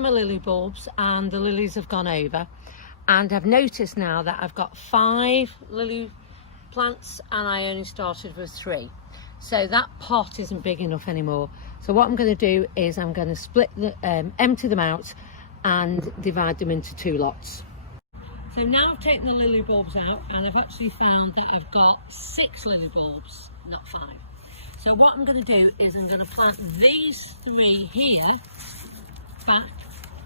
my lily bulbs and the lilies have gone over, and I've noticed now that I've got 5 lily plants and I only started with 3, so that pot isn't big enough anymore. So what I'm going to do is I'm going to split the empty them out and divide them into 2 lots. So now I've taken the lily bulbs out and I've actually found that I've got 6 lily bulbs, not 5. So what I'm going to do is I'm going to plant these 3 here back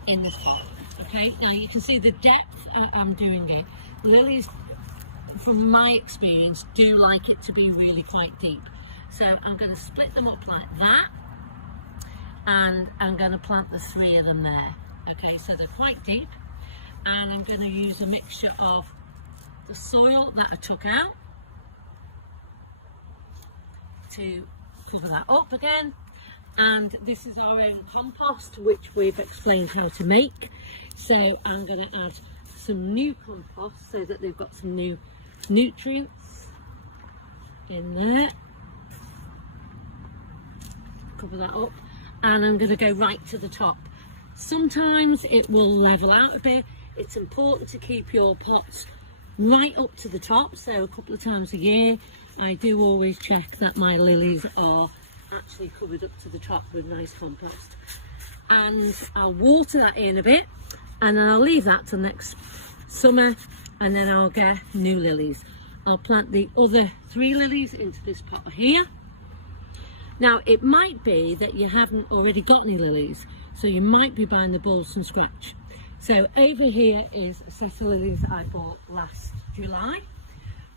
in this pot. Okay, now you can see the depth I'm doing it. Lilies, from my experience, do like it to be really quite deep. So I'm going to split them up like that, and I'm going to plant the 3 of them there. Okay, so they're quite deep, and I'm going to use a mixture of the soil that I took out to cover that up again, and this is our own compost which we've explained how to make. So I'm going to add some new compost so that they've got some new nutrients in there. Cover that up, and I'm going to go right to the top. Sometimes it will level out a bit. It's important to keep your pots right up to the top, so a couple of times a year I do always check that my lilies are actually covered up to the top with nice compost, and I'll water that in a bit, and then I'll leave that till next summer, and then I'll get new lilies. I'll plant the other 3 lilies into this pot here. Now it might be that you haven't already got any lilies, so you might be buying the bulbs from scratch. So over here is a set of lilies that I bought last July.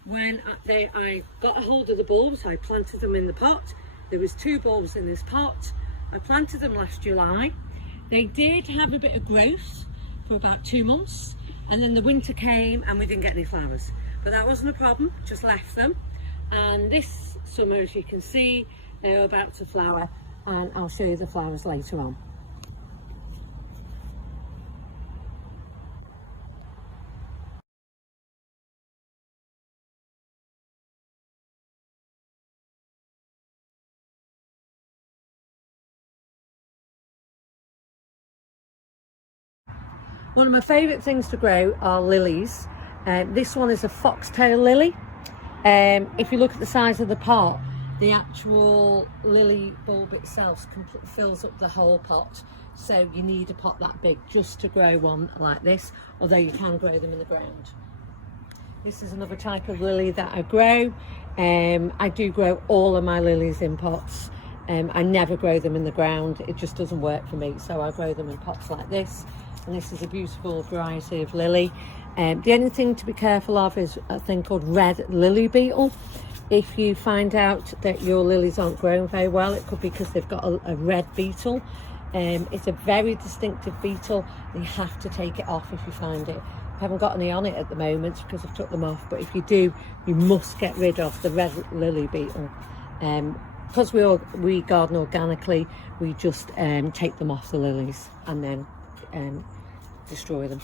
When I got a hold of the bulbs, I planted them in the pot. There was 2 bulbs in this pot. I planted them last July. They did have a bit of growth for about 2 months, and then the winter came and we didn't get any flowers. But that wasn't a problem, just left them. And this summer, as you can see, they're about to flower, and I'll show you the flowers later on. One of my favourite things to grow are lilies. This one is a foxtail lily. If you look at the size of the pot, the actual lily bulb itself fills up the whole pot. So you need a pot that big just to grow one like this, although you can grow them in the ground. This is another type of lily that I grow. I do grow all of my lilies in pots. I never grow them in the ground. It just doesn't work for me. So I grow them in pots like this. And this is a beautiful variety of lily. The only thing to be careful of is a thing called red lily beetle. If you find out that your lilies aren't growing very well, it could be because they've got a red beetle. It's a very distinctive beetle. You have to take it off if you find it. I haven't got any on it at the moment because I've took them off, but if you do, you must get rid of the red lily beetle. Because we garden organically, we just take them off the lilies and then destroy them.